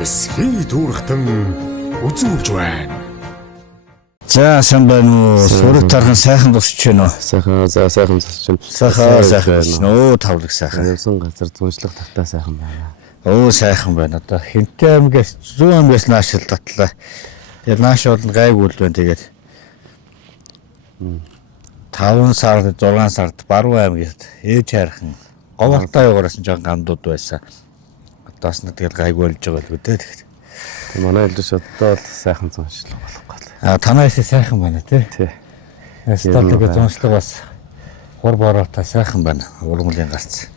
Эсхий дүүрхтэн үзүүлж байна. За сайн байна уу? Сураг тархан сайхан тусч байна уу? Сайхан тусч байна. Сайхан. Өө тавлаг сайхан. Явсан газар зүүншлэх тавтай сайхан байна. Өө сайхан байна. Одоо Хинтэй аймгаас зүүн аймгаас нааш л татлаа. Тэгээд нааш бол гайгүй л байна. Тэгээд 5 сард 6 сард Баруун аймгт ээж хайрхан говартай яваараас жоо гамдууд байсан. Одоос нь тэгэл гайгүй болж байгаа л үү те. Манай элдэж одоо л сайхан зүүншлэх болохгүй. Танаас сайхан байна тий. Тий. Статик зүүншлэг бас хур бороотой сайхан байна. Ургамлын гарц.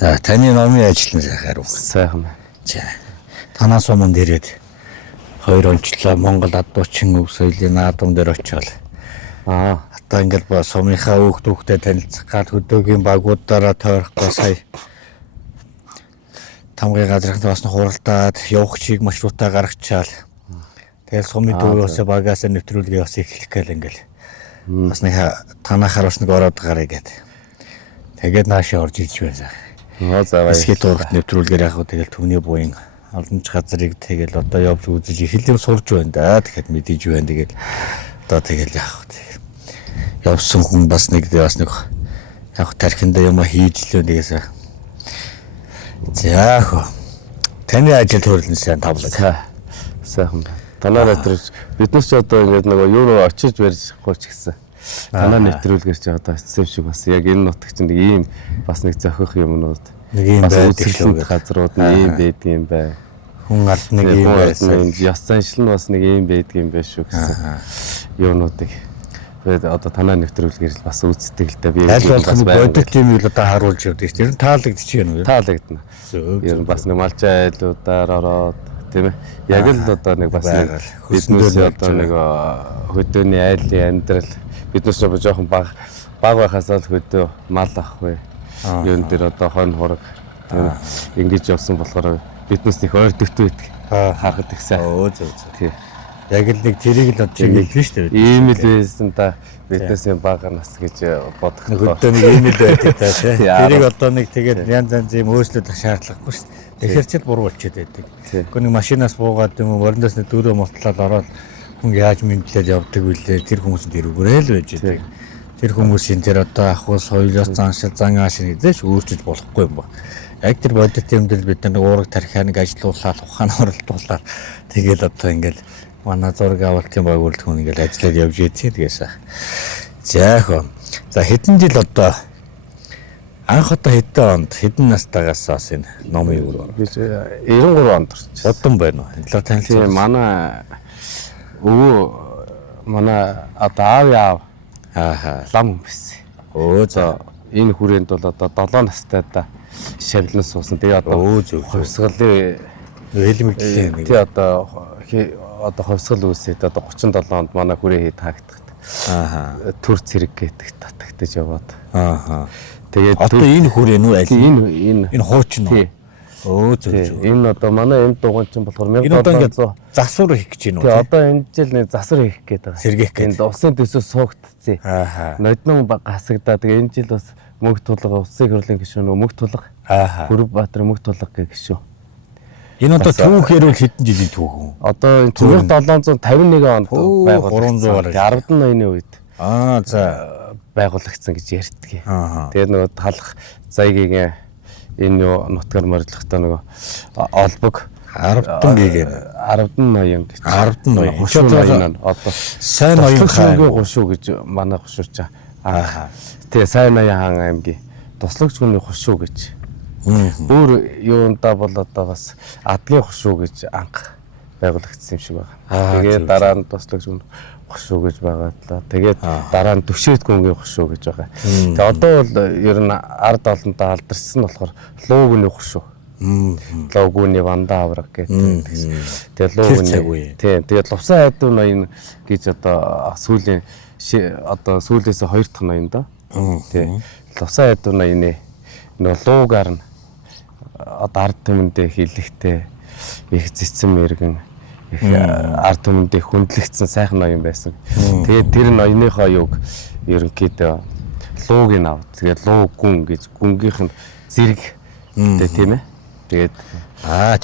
За таны номын ажил нь сайхан уу? Сайхан байна. За. Танаас өмнө ирээд 2 онцлоо Монгол ад дуучин өв соёлын наадам дээр очиод. Одоо ингээл ба сумынхаа хүүхдүүхтэй танилцах гал хөдөөгийн багуудаараа тойрохгүй сая тамгын газрын бас хуралдаад явах чиг маршрутаа гаргачаал. Тэгэл сумын дүүрээс багаас нэвтрүүлгээ бас эхлэх гээл ингээл. Бас нэг танахаар бас нэг ороод гарыг гээд. Тэгээд наашаа орж ирж байна. Эсхий дүүрэгт нэвтрүүлгээр яг тэгэл төвний буян олонч газрыг тэгэл одоо явж үзэж их юм сурж байна да. Тэгэхэд мэдээж байна тэгэл. Одоо тэгэл яах вэ? Явсан хүн бас нэг яг тархинд юм хийж лөө нэгээс. За хөө. Таны ажил төрөлн сайн тавлаг. Сайхан байна. Танаа нэвтрүүлж биднес ч одоо ингээд нөгөө юу руу очиж барьхгүй ч гэсэн. Танаа нэвтрүүлгээр чи одоо хэцүү шиг бас яг энэ нутагт нэг ийм бас нэг зохих юмнууд нэг юм байдаг шүү. Газрууд ийм байдаг юм бай. Хүн алд нэг юм байсан. Яс заншил нь бас нэг ийм байдаг юм байх шүү гэсэн. Юунуудыг тэгээд одоо танаа нэвтрүүлгээр л бас үздэг л дээ. Би бас бодит юм л одоо харуулж явдаг шүү. Тэр нь таалагдчихэв юм уу? Таалагдана. Ер нь бас нэг малчаа айлуудаар ороод тийм ээ. Яг л одоо нэг бас нэг биднээс одоо нэг хөдөөний айлын амьдрал биднээс жоохон баг байхаас л хөдөө мал ахгүй. Юун дээр одоо хонь хураг тийм ингэж явсан болохоор биднээс их ойр дэвтүү байдаг. Харахад ихсэн. Тийм. Яг л нэг тэрийг л одоо хэлнэ шүү дээ. Ийм л байсан та биднээс бага нас гэж бодох. Хөдөө нэг ийм л байдаг та тийм. Тэрийг одоо нэг тэгээд янз янз юм өөрчлөлт шаардлагагүй шүү дээ. Тэгэхээр ч л буруу болчиход байдаг. Гэхдээ нэг машинаас буугаад юм вориндоос нэг дөрөв мотлаад ороод хүн яаж мэдлээд явдаг вүлээ тэр хүмүүсэнд тэрүүгээрээ л байж байдаг. Тэр хүмүүсийн тэр одоо ахуй соёлоос заншил зан аашин гэдэж өөрчилж болохгүй юм ба. Яг тэр бодит юм дээр бид нэг уураг тархиныг ажилуулаад ухаан оролдуулаад тэгэл одоо ингээл манай зураг авалтын байгууллагт хүн ингээл ажиллаад явж ийдээ тэгээс. За хөө. За хэдэн жил одоо анх одоо хэдэн настайгаас бас энэ номын юу би 93 онд орчих. Удам байна уу? Энэ талаар танилцуулъя. Манай өвөө манай одоо аав лам байсан. За энэ хүрээнд бол одоо 7 настайдаа шавлан суусан. Тэгээ одоо хувьсгалын хэлмэгдлээ. Тий одоо хувьсгал үүсээд одоо 37 онд манай хүрээ хэд хаагдахад. Төр цэрэг гэдэг татагдаж яваад. Тэгээд одоо энэ хүрээ нү аль энэ хуучин уу? Энэ одоо манай энд дугуйн чинь болохоор 1700 засвар хийх гэж байна уу? Тий одоо энэ жил нэг засвар хийх гээд байгаа. Сэргээх гээд. Энд усын төсөө суугдцээ. Ноднон хасагдаа. Тэгээ энэ жил бас мөнх тулга усын хөрлөлийн гишүүн мөнх тулга. Бүрбаатар мөнх тулга гэх гишүүн. Энэ одоо түүхээр үл хэдэн жилийн түүх үү? Одоо 1751 онд байгуулагдсан. 10 ноёны үед. За байгуулагдсан гэж ярьдгийг. Тэгээд нөгөө талах зайгийн энэ нутгаар морилгохтой нөгөө олбог 10 ноён гэж. 10 ноён. Хушуу ноён одоо сайн ноён хаан хушуу гэж манай хушууч. Тэгээ сайн ноён хаан аймгийн туслагч хүний хушуу гэж. Бүр юунда бол одоо бас адгийн хушуу гэж анх байгуулагдсан юм шиг байна. Тэгээд дараа нь туслагч хүн хушуу гэж байгаалаа. Тэгээд дараа нь төвшөөт гүнгийн хушуу гэж байгаа. Тэгээд одоо бол ер нь ард олонтой алдарсан болохоор луугүний хушуу. Луугүний ванда авраг гэдэг. Тэгээд луугүний. Тэгээд лувсан айдуу ноён гэж одоо сүүлийн одоо сүүлээс 2 дахь ноён да. Тэгээд лувсан айдуу ноёны нөгөө луугаар нь одоо ард түмэндээ хилэгтэй их цэцэн мэргэн их ард түмэндээ хүндлэгдсэн сайхан ноён байсан. Тэгээд тэр ноёныхоо юг ерөнхийдөө лууг нь авд. Тэгээд луу гүн гэж гүнгийнх нь зэрэг тийм ээ. Тэгээд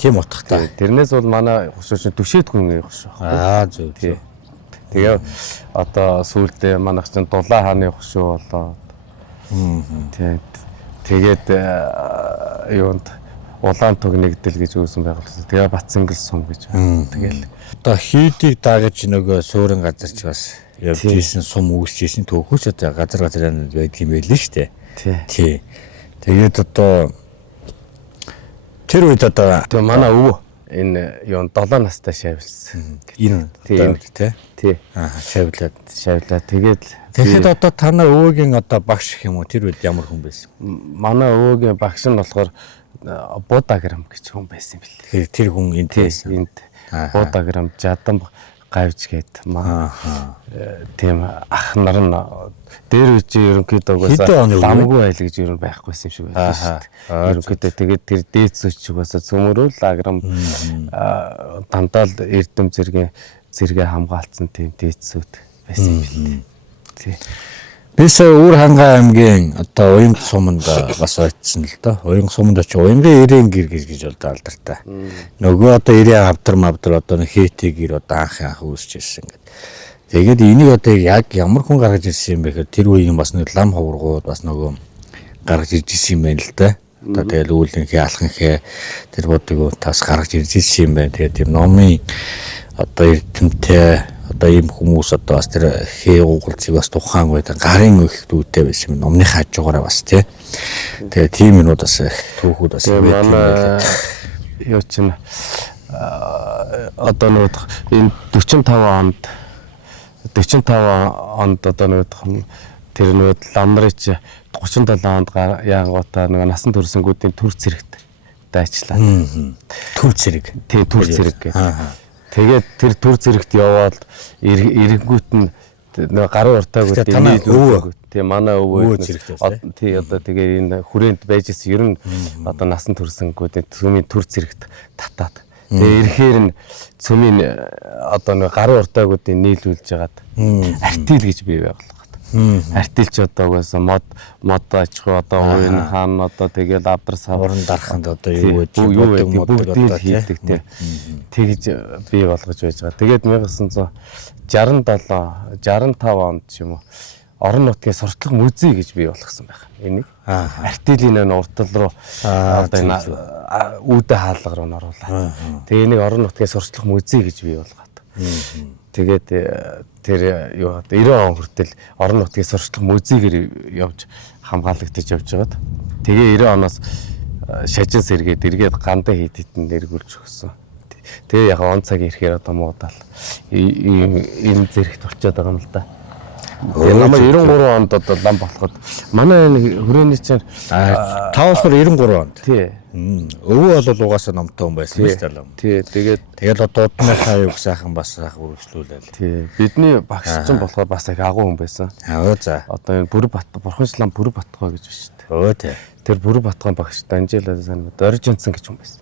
тийм утгатай. тэрнээс бол манай хушууч түшээд гүнгийн хушуу. Зөв. Тэгээ одоо сүүлдээ манайх чинь Дулаан хааны хушуу болоо. Тэгээд юунд улаан туг нэгдэл гэж үүсэн байгуулсан. Тэгээ Батсангал сум гэж. Тэгэл одоо хийдийг дагаж нөгөө суурин газарч бас явж ийсэн сум үүсэж ийсэн түүхүүч одоо газар байдаг юм байл шүү дээ. Тий. Тэгээд одоо тэр үед одоо тэгээ манай өвөө энэ юун 7 настай шавилсан. Энэ тий. Шавлаад тэгээд тэгэхэд одоо танай өвөөгийн одоо багш гэх юм уу тэр үед ямар хүн байсан? Манай өвөөгийн багш нь болохоор Будаграм гэж хүн байсан юм бэл. Тэр хүн энд байсан. Энд Будаграм Жадан гавж гээд тийм ах нар нь дээр үеч ерөнхийдөө угаасаа ламгүй айл гэж ер нь байхгүйсэн юм шиг байлаа шүү дээ. Ерөнхийдөө тэгээд тэр дээдсөч угаасаа цөмөрөөл аграм дандаа л эрдэм зэрэг хамгаалцсан тийм дээдсүүд байсан юм бэл. Тий. Бис Өвөр хангаа аймгийн одоо Уянга суманд бас очсон л доо. Уянга суманд очиж Уянгийн ирээн гэр гэж бол алдартай. Нөгөө одоо ирээн авдар одоо хээтэй гэр одоо анх үүсэж ирсэн гэдэг. Тэгээд энийг одоо яг ямар хүн гаргаж ирсэн юм бэ гэхээр тэр үеийн бас нэг лам ховргууд бас нөгөө гаргаж ирж ирсэн юм байна л да. Одоо тэгэл үүлэнхээ алханхээ тэр бодыг тас гаргаж ирж ирсэн юм байна. Тэгээд тэр номын одоо эрдэмтэй одоо ийм хүмүүс одоо бас тэр хээ уугалцыг бас тухайн үед гарын их дүүтэй байсан юм номны хажуугаараа бас тий. Тэгээ тийм юмуд бас түүхүүд бас манай юу чинь одоо нэг энэ 45 онд одоо нэг тэр нэг лам нарын чи 37 онд яангуудаа нэг насан туршингуудын төр цэрэгт дайчлаа. Төр цэрэг. Тийм төр цэрэг гэдэг. Тэгээд тэр төр зэрэгт яваад эрэнгүүт нь гарын уртаагүй өвөө. Тийм манай өвөө зэрэгтэй. Тий одоо тэгээ энэ хүрээнд байж ирсэн ер нь одоо насан туршингуудын цөмийн төр зэрэгт татаад. Тэгээ ирэхээр нь цөмийн одоо нэг гарын уртаагуудыг нийлүүлж хагаад артил гэж бий байгуулсан. Артилч одоо угаасаа мод аж ахуй одоо уян хаан одоо тэгэл авдар саврын дараханд одоо юу гэдэг бүгдийг хийдэг тий. Тэгж бий болгож байж байгаа. Тэгээд 1965 онд ч юм уу орон нутгийн сурчлага музей гэж бий болгосон байна. Энийг артилийн энэ уртал руу одоо энэ үүдэ хаалга руу оруулаад. Тэгээ энийг орон нутгийн сурчлага музей гэж бий болгоод. Тэгээд тэр юу 90 он хүртэл орон нутгийн сурчлага музейгээр явж хамгаалагдаж явж байгаад тэгээ 90 оноос шажин сэргээд эргээд гандаа хийдэтэн нэргүүлж өгсөн. Тэгээ яг он цаг ирэхээр одоо муудаал ийм зэрэгт болчиход байгаа юм л да. Тэгээ намайг 93 онд одоо лам болоход манай энэ хүрээний чинь та болохоор 93 онд. Тий. Өвөө бол угаасаа номтой хүн байсан шүү дээ лам. Тий. Тэгэл одоо удмынхаа аюуг сайхан бас сайхан үргэлжлүүлээл. Тий. Бидний багш чинь болохоор бас их агуу хүн байсан. За. Одоо энэ Бурханчлан Бүрэг Батгой гэж байна шүү дээ. Тий. Тэр Бүрэг Батгойн багш Данжела сайн Оржинцэн гэж хүн байсан.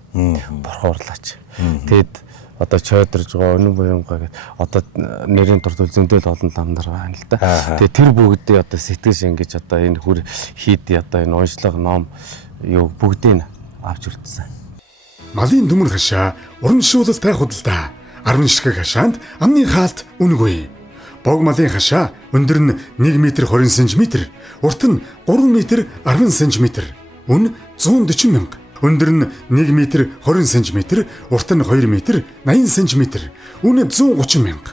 Бурхан урлаач. Тэгэд одоо чойдрж байгаа өнөө буянгаа гэдэг одоо нэрийн дурдвал зөндөл олон лам нар байна л да. Тэгээ тэр бүгдээ одоо сэтгэл шингэж одоо энэ хүр хийдий одоо энэ уншлага ном юу бүгдийг авч үлдсэн. Малын дүмэр хашаа уран шуулалтай худалдаа 10 ширхэг хашаанд амны хаалт үнэгүй. Бог малын хашаа өндөр нь 1 м 20 см, урт нь 3 м 10 см, үн 140 мянга. Өндөр нь 1 м 20 см, урт нь 2 м 80 см, үн 130 мянга.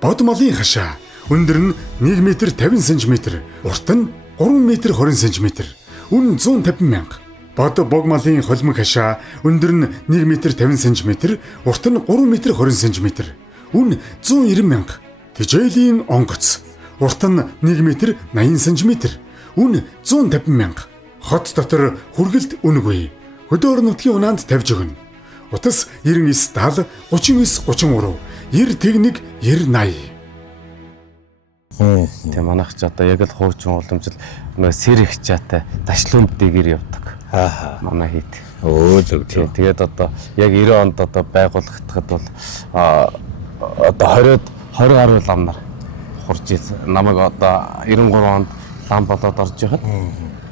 Бод малын хашаа өндөр нь 1 м 50 см, урт нь 3 м 20 см, үн 150 мянга. Бод бог малын холимог хашаа өндөр нь 1 м 50 см, урт нь 3 м 20 см, үн 190 мянга. Тэжээлийн онгоц урт нь 1 м 80 см, үн 150 мянга. Хот дотор хүргэлт үнэгүй. Хөдөөр нутгийн унаанд тавьж өгнө. Утас 99 70 39 33 90 техник 90 80. Тэгээ манайх ч одоо яг л хуучин уламжил нөө сэрэх чаатай ташлуунд дээгэр явдаг. Манай хийд. Зөв. Тэгээд одоо яг 90 онд одоо байгуулагдахад бол одоо 20 гаруй лам нар хурж намайг одоо 93 онд лам болоод орж яхад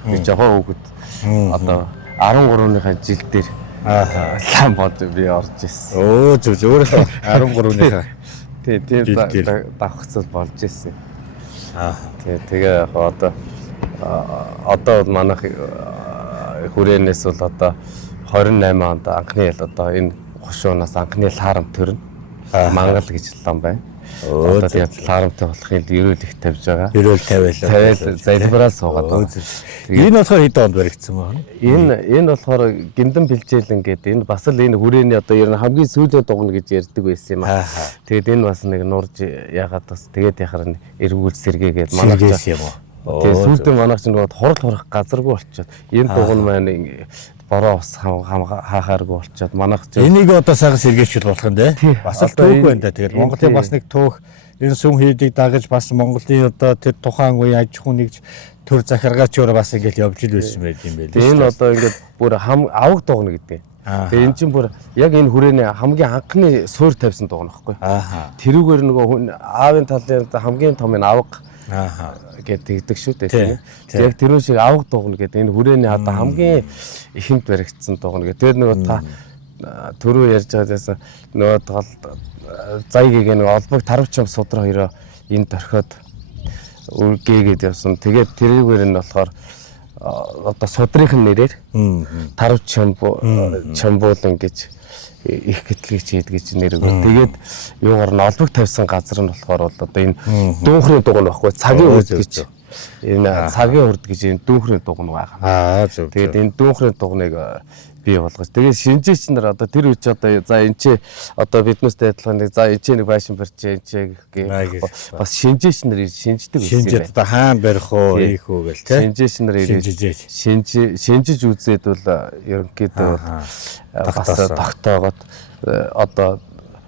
би жохоо хүүхэд одоо 13-ныхаа жил дээр лам болж би орж ирсэн. Өө зөв өөрөө 13-ныхаа. Тийм давхцал болж ирсэн. Тэгээ яг одоо манайх хүрээнээс бол одоо 28 онд анхны одоо энэ хушуунаас анхны лаарамт төрнө. Мангал гэж лам байна. Одоо тэгээд лаарамтай болохын ерөөл их тавьж байгаа. Ерөөл тавиалаа. Залбираа суугаад байгаа. Энэ болохоор хэдэн онд баригдсан байна? Энэ болохоор гиндэн бэлжээлэн гэдэг энэ бас л энэ хүрээний одоо ер нь хамгийн сүүлийн дугна гэж ярьдаг байсан юм аа. Тэгээд энэ бас нэг нурж ягаад бас тэгээд яхаар эргүүл сэргээгээд манайх юм уу? Тэгээд сүүлдээ манайх ч нэг хурал хурах газаргүй болчиход энэ дугна маань бороо ус хаахааргүй болчиход манайх ч энийг одоо сайхан сэргээчүүл болох юм дээ. Бас л түүх байна да. Тэгээд Монголын бас нэг түүх энэ сүм хийдийг дагаж бас Монголын одоо тэр тухайн үеийн аж ахуй нэгж төр захиргаачаар бас ингээл явж ил байсан байт юм байл. Тэгээд энэ одоо ингээд бүр аваг дугна гэдэг. Тэгээд эн чинь бүр яг энэ хүрээний хамгийн анхны суур тавьсан дугна байхгүй. Тэрүүгээр нөгөө аавын талын хамгийн том энэ аваг гэдэг шүү дээ тийм. Яг тэрүүн шиг авах дугна гэдэг энэ хүрээний одоо хамгийн ихэнд баригдсан дугна гэдэг. Тэгээд нөгөө та түрүү ярьж байгаадаас нөгөө зайгийг нэг олбог тарвчам судраа хоёроо энд орхиод үргээгээд явсан. Тэгээд тэрүүгээр нь болохоор одоо судрынхын нэрээр тарвчамбуулан гэж их гэтлэгч хэд гэж нэр өгөө. Тэгээд юугаар нь олбог тавьсан газар нь болохоор бол одоо энэ дүүнхрийн дугна байхгүй цагийн урд гэж энэ цагийн урд гэж энэ дүүнхрийн дугна байгаа. Зөв. Тэгээд энэ дүүнхрийн дугныг бий болгож. Тэгээд шинжээч нар одоо тэр үеч одоо за энэ чи одоо биднээстэй адилхан нэг за энэ чи нэг байшин барьж энэ чи гэх бас шинжээч нар шинждэг байсан юм байна. Шинжээд одоо хаан барих уу ийх үү гэл тийм. Шинжээч нар шинжиж үзээд бол ерөнхийдөө бас тогтоогоод одоо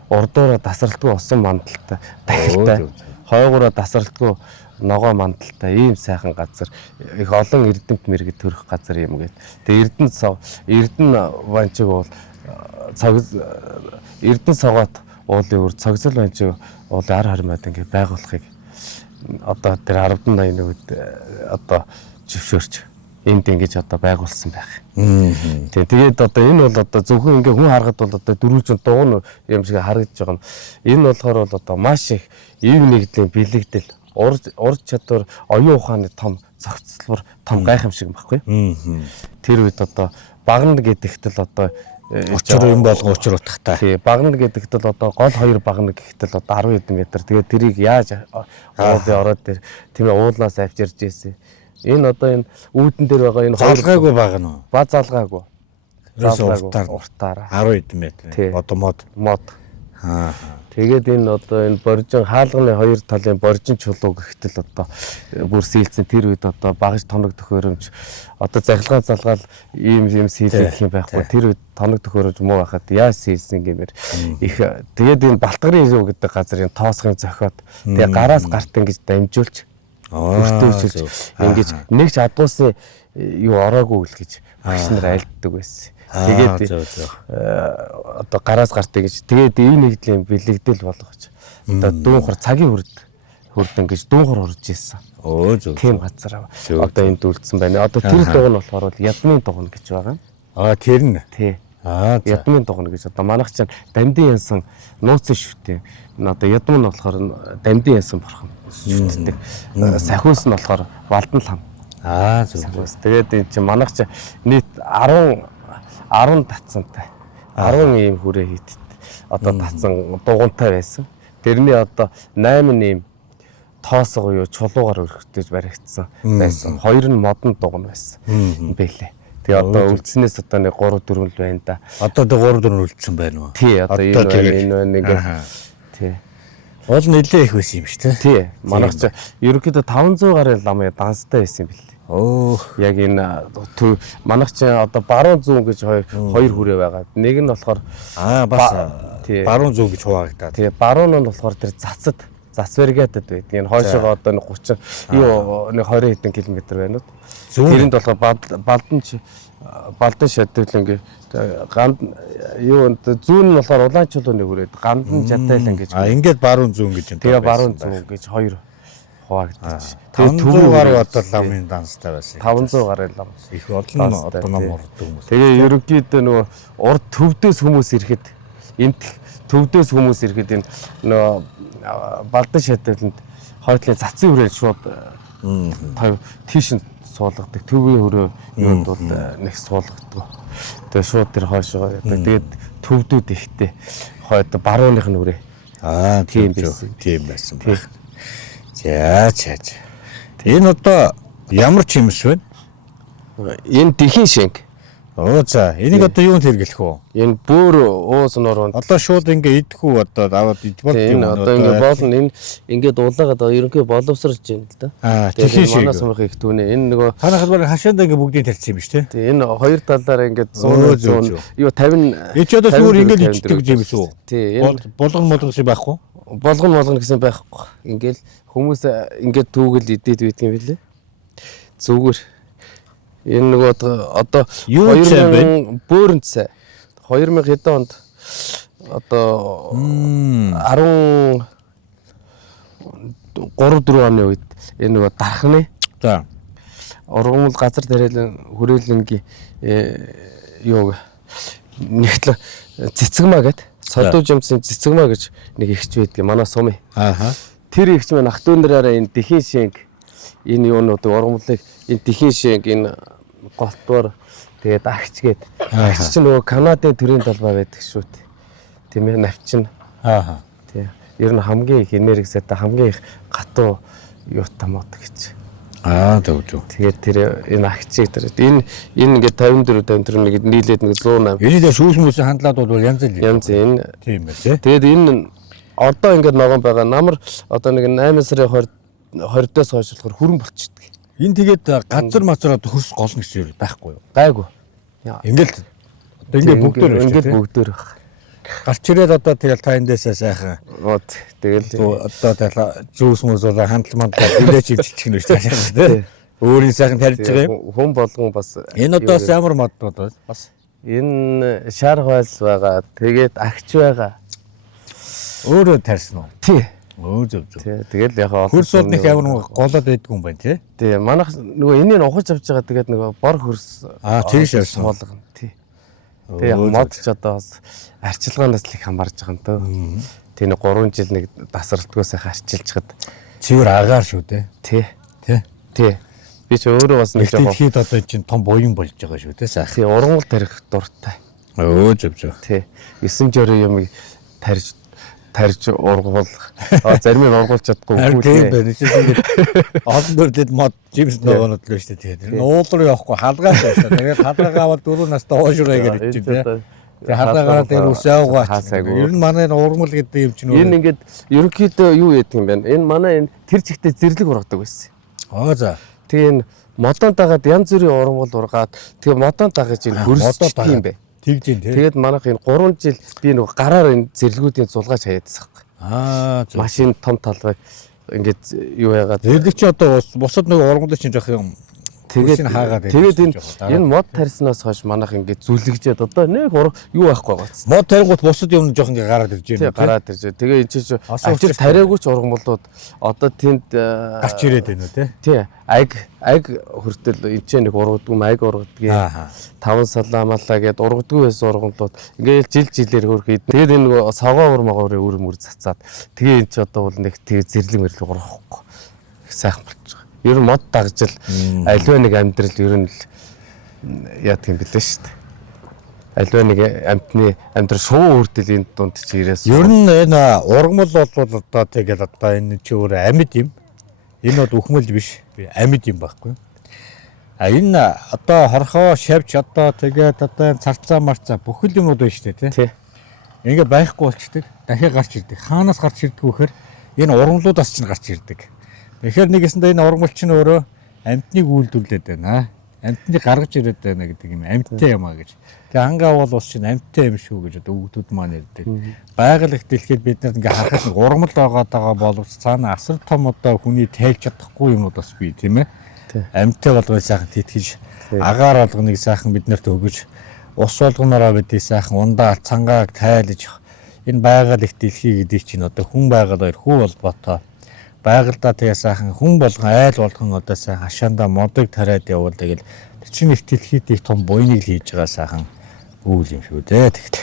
урдуура тасралтгүй усан мандалтай дахилтай хойгоороо тасралтгүй ногоо мандалтай ийм сайхан газар их олон эрдэмт мэрэгд төрөх газар юм гээд. Тэгээ эрдэн банчиг бол эрдэн согоот уулын үр цогцол банчиг уулын ар хармаад ингээд байгуулахыг одоо тэр 1081-д одоо зөвшөөрч энд ингэж одоо байгуулсан байх. Тэгээд одоо энэ бол одоо зөвхөн ингээ хүн харахад бол одоо дөрвөлжин дугуй юм шиг харагдаж байгаа юм. Энэ болохоор бол одоо маш их ив нэгдлийн бэлэгдэл урд чадвар оюун ухааны том зохицлбор том гайхамшиг байхгүй. Тэр үед одоо багна гэдэгтэл одоо учир юм болгон учир утгатай. Тий, багна гэдэгтэл одоо гол хоёр багна гэхтэл одоо 10 хэдэн метр. Тэгээд тэрийг яаж ороод тэр тийм уулнаас авчирж ийсэн. Энэ одоо энэ үүдэн дээр байгаа энэ залгаагүй багна уу? Ба залгаагүй. Уртаар 10 хэдэн метр. Одоо мод. Тэгээд энэ одоо энэ боржин хаалганы хоёр талын боржин чулуу гэхтэл одоо бүр сэлцэн тэр үед одоо багаж тоног төхөөрөмж одоо захилгаан залгаал ийм сэлэх юм байхгүй. Тэр үед тоног төхөөрөмж муу байхад яаж сэлсэн гэмээр их тэгээд энэ Балтгарын ирүү гэдэг газар энэ тоосхын зохиод тэгээд гараас гарт ингэж дамжуулж өртөөсөлж ингэж нэг ч адуусан юу ороогүй л гэж багш нар айлддаг байсан. Тэгээд одоо гараас гартыг гэж тэгээд ив нэгдлийн бэлэгдэл болгож одоо дүүнхар цагийн хүрдэн гэж дүүнхар урж ийсэн. Зөв. Тийм газар одоо энд үлдсэн байна. Одоо тэр дугуй нь болохоор ядмын дугуй гэж байгаа. Тэр нь. Тий. Ядмын дугуй гэж одоо манайх чинь дамдын янсан нууцын шүтээ. Одоо ядмын нь болохоор дамдын янсан бурхан шүтдэг. Сахиус нь болохоор балдан лам. Зөв. Тэгээд энэ чинь манайх чинь нийт 10 татсантай 10 ийм хүрээ хийдэт одоо татсан дугуйтай байсан. Тэрний одоо 8 нэм тоосго юу чулуугаар өргөтөж баригдсан байсан. 2 нь модон дугуй байсан бэлээ. Тэгээ одоо үлдснээс одоо нэг 3 4 л байна да. Одоо 3 4 үлдсэн байна уу? Тий, одоо энэ байна нэг. Тий. Ол нэлээ их байсан юм шүү дээ. Тий. Манайх ч ерөнхийдөө 500 гаруй лам данстай байсан юм бэл. Яг энэ манайх чинь одоо баруун зүүн гэж хоёр хүрээ байгаа. Нэг нь болохоор бас баруун зүүн гэж хуваагдаад. Тэгээ баруун нь болохоор тэр зац варигатад байдаг. Энэ хойшоогоо одоо нэг 30 юу нэг 20 хэдэн километр байна уу. Тэрэнд болохоор балдан шатуулангийн ганд юу зүүн нь болохоор улаан чулууны хүрээд гандан жатайлан гэж. Ингээд баруун зүүн гэж юм. Тэгээ баруун зүүн гэж хоёр хуваагдчих. 500 гаруй одоо ламын данстай байсан. 500 гаруй лам. Их олон одоо ном урд хүмүүс. Тэгээ ерөнхийдөө нөгөө урд төвдөөс хүмүүс ирэхэд энд төвдөөс хүмүүс ирэхэд энэ нөгөө балдан шаталнд хойтлын цацын хүрээ шууд тийш нь суулгадаг. Төвийн хүрээ юунд бол нэг суулгадаг. Тэгээ шууд тэр хойшоо яадаг. Тэгээд төвдүүд ихтэй хойд барууных нь хүрээ. Тийм байсан. Тийм байсан байх. За. Энэ одоо ямар чимс вэ? Энэ дэлхийн шинг. За энийг одоо юунд хэрэглэх вэ? Энэ бүр уус нуруунд. Одоо шууд ингээ идэх үү одоо аваад идбол юм. Одоо ингээ болно. Энэ ингээд дуулаагаад ерөнхий боловсрож байна л да. Тэгэхээр манай сумын их түүнэ. Энэ нөгөө танах бол хашаанда ингээ бүгдийг тарьсан юм шүү дээ. Энэ хоёр талаараа ингээд 100 юу 50. Энд ч одоо зүгээр ингээ ичдэг юм шүү. Тий. Болгон шиг байхгүй. Болгон гэсэн байхгүй. Ингээл хүмүүс ингээд түүгэл идээд байдаг юм билээ. Зүгээр. Энэ нөгөө одоо 2000 бөөрөнд сая 2000 хэдэн онд одоо 13-4 оны үед энэ нөгөө дархны за ургамал газар хүрээлэнгийн юу нэгтлээ цэцэгмаа гэдэг содуу жимсийн цэцэгмаа гэж нэг ихч байдаг манай сумын. Тэр ихч маань ах дүүнэрээрээ энэ дэлхийн шинг энэ юунуудыг ургамлыг энэ дэлхийн шинг энэ голтвор тэгээд агч гээд агч чинь нөгөө Канадын төрийн талбай байдаг шүү дээ. Тийм ээ навчин. Тийм. Ер нь хамгийн их энергистэй хамгийн их гатуу юутай мод гэж. Тэгвэл. Тэгээд тэр энэ агчийг тэр энэ ингээд 54 нэг нийлээд нэг 108. Энийгээ шүүс мүсээ хандлаад бол янз л энэ. Тийм байх тий. Тэгээд энэ одоо ингээд ногоон байгаа намар одоо нэг 8 сарын 20-оос хойш болохоор хүрэн болчихдөг. Энэ тэгээд газар мацар одоо хөрс гол нь гэсэн юм байхгүй юу? Гайгүй. Ингээл одоо ингээд бүгдээр байх. Гарч ирээд одоо тэгэл та эндээсээ сайхан. Тэгэл одоо зүүс хүмүүс бол хандламанд хүлээж ивчих нь шүү дээ. Өөрийн сайхан тарьж байгаа юм. Хүн болгон бас энэ одоо ямар моднууд бас энэ шар хвайлс байгаа. Тэгээд агч байгаа. Өөрөө тарьсан уу? Тий. Зөв. Тэгэл яг хөрс бол нэг амар голоод байдгүй юм байна тий. Тий. Манайх нөгөө энийг ухаж авч байгаа тэгээд нөгөө бор хөрс тийш явсан болгоно. Тий. Тэгээ мод ч одоо бас арчилгаанаас л их хамаарж байгаа юм тоо. Тий нэг 3 жил нэг тасралтгүйс их арчилж хад цэвэр агаар шүү дээ. Тий. Би ч өөрөө бас нэг жоохон хэд одоо чинь том буян болж байгаа шүү дээ сайхан. Тий ургамал тарих дуртай. Зөв. Тий. 9 жорын юм тарж ургуул зарим нь ургуулж чадахгүй хүү. Тийм байна. Ингээд олон төрлөд мод жимс ногоонод л шүү дээ. Тэгээд уулар явахгүй халгаас байсан. Тэгээд халгаагаа аваад 4 настай уушраа гэж чинь тий. Тэгээд халгаагаа дээр үсээгаач. Ер нь манай ургамал гэдэг юм чинь энэ ингээд ерөнхийдөө юу яадаг юм бэ? Энэ манай энэ тэр чигтээ зэрлэг ургадаг байсан. За. Тэгээ энэ модон дагаад янз бүрийн ургамал ургаад тэгээ модон дагаж энэ хөрсчдөг юм бэ. Тэгж юм тий. Тэгээд манайх энэ 3 жил би нэг гараар энэ зэрлэгүүдийн зулгаач хаяадсан. Машин том талбайг ингээд юу яагаад зэрлэг чи одоо бусад нэг ургамал чинь жоох юм. Тэгээд энэ мод тарьснаас хойш манайх ингээд зүлэгжээд одоо нэг юу байхгүй байгаа. Мод тарингууд бусад юм жоох ингээд гараад ирж байна. Гараад ирж. Тэгээ энэ чинь ажил тариагүй ч ургамлууд одоо тэнд гарч ирээд байна үү тий. Аг хүртэл энэ чинь нэг ургадгүй аг ургадгийг 5 салаамалаа гэд ургадгүй байсан ургамлууд ингээд жилээр хөрх. Тэгээд энэ нэг согоовор могоорын үр цацаад тэгээ энэ чи одоо бол нэг тэгээ зэрлэг мэрлэг ургахгүй. Сайхан болчих. Ер нь мод дагжил аливаа нэг амьдрал ер нь яадаг юм бэлээ шүү дээ. Аливаа нэг амтны амьдрал шуу үрдэл энэ дунд чи ирээс. Ер нь энэ ургамал бол одоо тэгэл одоо энэ чи өөр амьд юм. Энэ бол үхмэл биш. Амьд юм байхгүй. Энэ одоо хорхоо шавж одоо тэгээд одоо царцаа марцаа бүхэл юмуд байна шүү дээ тий. Ингээ байхгүй болчдөг. Дахиад гарч ирдэг. Хаанаас гарч ирдэг вэхээр энэ ургамлуудаас ч гарч ирдэг. Тэгэхээр нэгэсэндээ энэ ургамал чинь өөрөө амьтныг үйлдвэрлээд байна. Амьтныг гаргаж ирээд байна гэдэг юм. Амьттай юм а гэж. Тэгээ хангаа бол ус чинь амьттай юм шүү гэж одоо өгдүүд маань ярьдаг. Байгаль их дэлхийд бид нар ингээ харахад нэг ургамал байгаа боловч цаана асар том одоо хүний тайлж чадахгүй юмуд бас бий тийм ээ. Амьттай болгоно сайхан тэтгэж агаар болгоныг сайхан биднэрт өгөж ус болгоноороо бидний сайхан ундаа цангааг тайлж энэ байгаль их дэлхий гэдэг чинь одоо хүн байгаль хоёр хүү холбоотой Байгальдаа тэгээ сайхан хүн болгон айл болгон одоо сайхан хашаандаа модог тариад явуул тэгэл тэр чинь их дэлхийд их том буйныг л хийж байгаа сайхан үйл юм шүү дээ тэгт.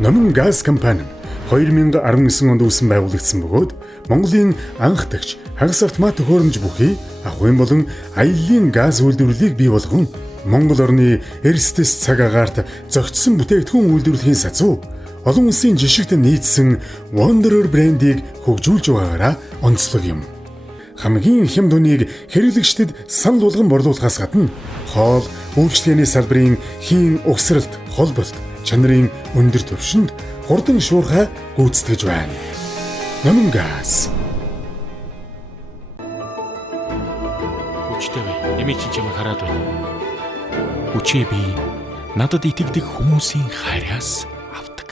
Номин газ компани 2019 онд үүсэн байгуулагдсан бөгөөд Монголын анх дагч хагас автомат төхөөрөмж бүхий ахуйн болон аяллаа газ үйлдвэрлэлийг бий болгон Монгол орны эрсдэс цаг агаарт зохицсон бүтээгдэхүүн үйлдвэрлэхийн сацуу олон улсын жишгт нийцсэн Wanderer брендийг хөгжүүлж байгаагаараа онцлог юм. Хамгийн хэм дүнийг хэрэглэгчдэд санал болгон борлуулахаас гадна хоол, үйлчлэгээний салбарын хийн угсралт, холболт, чанарын өндөр түвшинд хурдан шуурхай гүйцэтгэж байна. Номин газ. Хүчтэй бай. Эмээ чи чамайг хараад байна. Хүчээ би надад итгэдэг хүмүүсийн хайраас авдаг.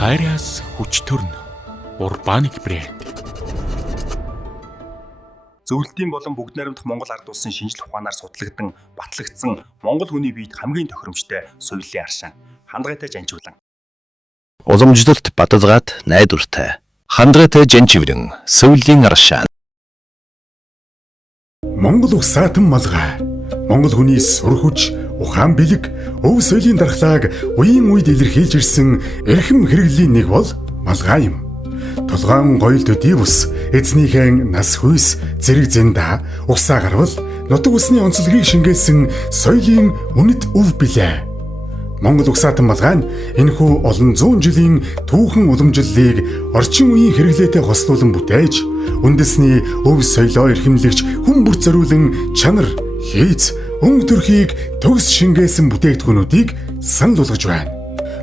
Хайраас хүч төрнө. Урбаник брэнд. Зөвлөлтийн болон бүгд найрамдах Монгол ард улсын шинжлэх ухаанаар судлагдсан, батлагдсан Монгол хүний биед хамгийн тохиромжтой суйллын аршин. Хандгайтай жанжуулан. Уламжлалт бадалгаад найдвартай. Хандгайтай жанживрэн суйллын аршин. Монгол ус саатан малгай. Монгол хүний сур хүч, ухаан бэлэг, өв соёлын дархлааг үеийн үед илэрхийлж ирсэн эрхэм хэрэглэлийн нэг бол малгай юм. Толгоон гоёл төдий бус, эзнийхэн нас хүйс, зэрэг зэнда, усаа гарвал нутаг усны онцлогийг шингээсэн соёлын үнэт өв билээ. Монгол угсаатан малгай нь энэхүү олон зуун жилийн түүхэн уламжлалыг орчин үеийн хэрэглээтэй хослуулан бүтээж, үндэсний өв соёлоо эрхэмлэгч хүн бүр зориулан чанар, хийц, өнгө төрхийг төгс шингээсэн бүтээгдэхүүнүүдийг санал болгож байна.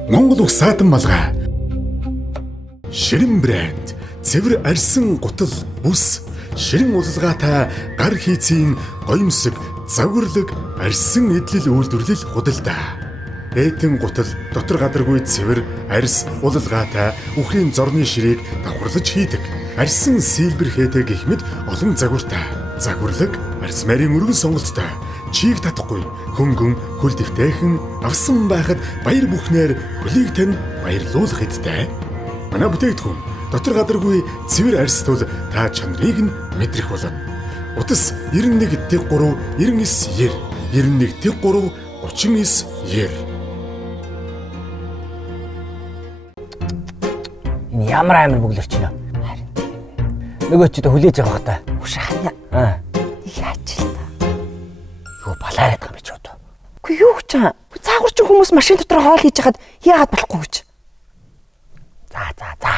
Монгол угсаатан малгай Ширэн брэнд цэвэр арьсан гутал бүс ширэн улалгаатай гар хийцийн гоёмсог загварлаг арьсан эдлэл үйлдвэрлэл худалдаа. Этэн гутал дотор гадаргүй цэвэр арьс улалгаатай үхрийн зорны ширийг давхарлаж хийдэг. Арьсан сэлбэр хэтэ гэх мэт олон загвартай. Загварлаг арьс марийн өргөн сонголттой. Чийг татахгүй хөнгөн хөл дэвтэйхэн авсан байхад баяр бүхнээр хөлийг тань баярлуулах хэдтэй. Манай бүтээгдэхүүн дотор гадаргүй цэвэр арьстул та чанарыг нь мэдрэх болно. Утас 91-3 99 91-3 39 Энэ ямар амар бүглэрч байна. Нөгөө ч хүлээж байгаа бах та. Уш хаяа. Их ажилтаа. Юу балаараад байгаа юм чи одоо. Үгүй юу гэж чам. Цаагур чи хүмүүс машин дотор хоол хийж хахад яагаад болохгүй гэж. За.